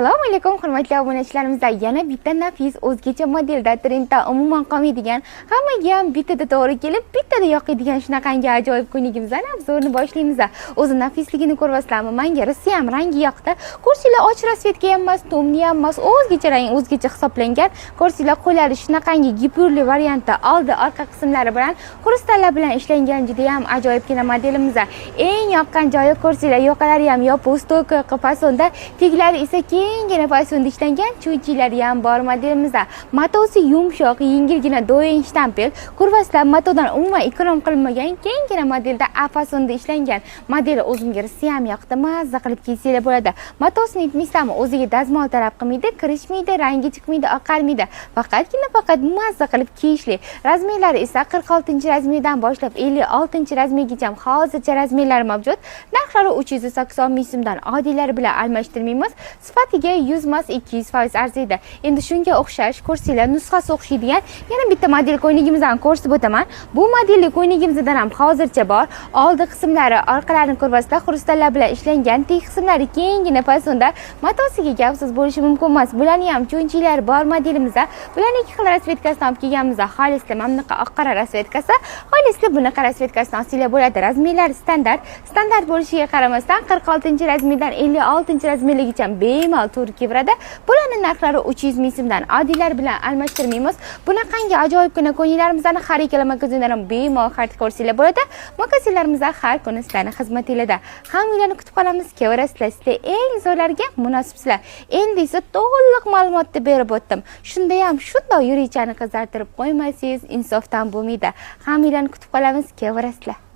Assalomu alaykum hurmatli obunachilarimiz. Yana bitta nafis o'zgacha modelda trendda umuman qolmaydigan, hammaga ham bittada to'g'ri kelib, bittada yoqadigan shunaqangi ajoyib ko'ynagimizdan obzorni boshlaymiz. O'zi nafisligini ko'rvasizlarmi? Menga Rossiya ham rangi yoqdi. Ko'rsanglar och rasvetka ham emas, tomni ham emas, o'zgacha rang, o'zgacha hisoblangan. Ko'rsanglar qo'llari shunaqangi gipurli variantda oldi orqa qismlari bilan xrustallar bilan ishlangan juda ham ajoyibgina modelimiz. Eng yoqqan joyi ko'rsanglar yoqalari ham yopiq, stoka fasonda, teglari esa kengina fasonda ishlangan, cho'chilari ham bor modelimizda. Matosi yumshoq, yengilgina do'yin shtampel. Ko'rvasizlar, matodan umuman ikrom qilinmagan kengina modelda A fasonda ishlangan. Modeli o'zimga Rossiya ham yoqdi, mazza qilib kiysanglar bo'ladi. Matosini aytmaysizlarmi, o'ziga dazmol talab qilmaydi, kirishmaydi, rangi chiqmaydi, oqarmaydi. Faqat mazza qilib kiyishli. Razmerlari esa 46-razmerdan boshlab 56-razmergacha hozircha razmerlar mavjud. Narxlari 380 ming so'mdan oddiylari bilan almashtirmaymiz. Sifatiga 100% arziydi. Endi shunga o'xshash ko'rsanglar nusxasi o'xshaydigan yana bitta model ko'ynagimizdan ko'rsatib o'taman. Bu modelli ko'ynagimizdan ham hozircha bor. Oldi qismlari, orqalarini ko'rvasizlar, xrustallar bilan ishlangan, teg qismlari kengina fasonda. Matosiga gapsiz bo'lishi mumkin emas. Bularning ham cho'nchiklari bor modelimizda. Bularning ikki xil rasvetkasini olib kelganmiz. Xolislar mamnuqa oq qora rasvetkasi, xolislar bunaqa rasvetkasini olsanglar bo'ladi. Razmerlari standart bo'lishiga qaramasdan 46-razmerdan 56-razmergacha bemalol to'g'ri kelaveradi. Bularning narxlari 300 ming so'mdan oddiylar bilan almashtirmaymiz. Bunaqangi ajoyibgina ko'ylaklarimizni har ikkala magazinlardan bemalol xarid qilsanglar bo'ladi. Magazinlarimizda har kuni sizlarning xizmatingizda. Hammanglarni kutib qolamiz. Kevarasizlar, sizlar eng zo'rlarga munosibsizlar. Endi esa to'liq ma'lumotni berib o'tdim. Shunda ham shunday yurichani qizartirib qo'ymasangiz, insofdan bo'lmaydi. Hammanglarni kutib qolamiz. Kevarasizlar.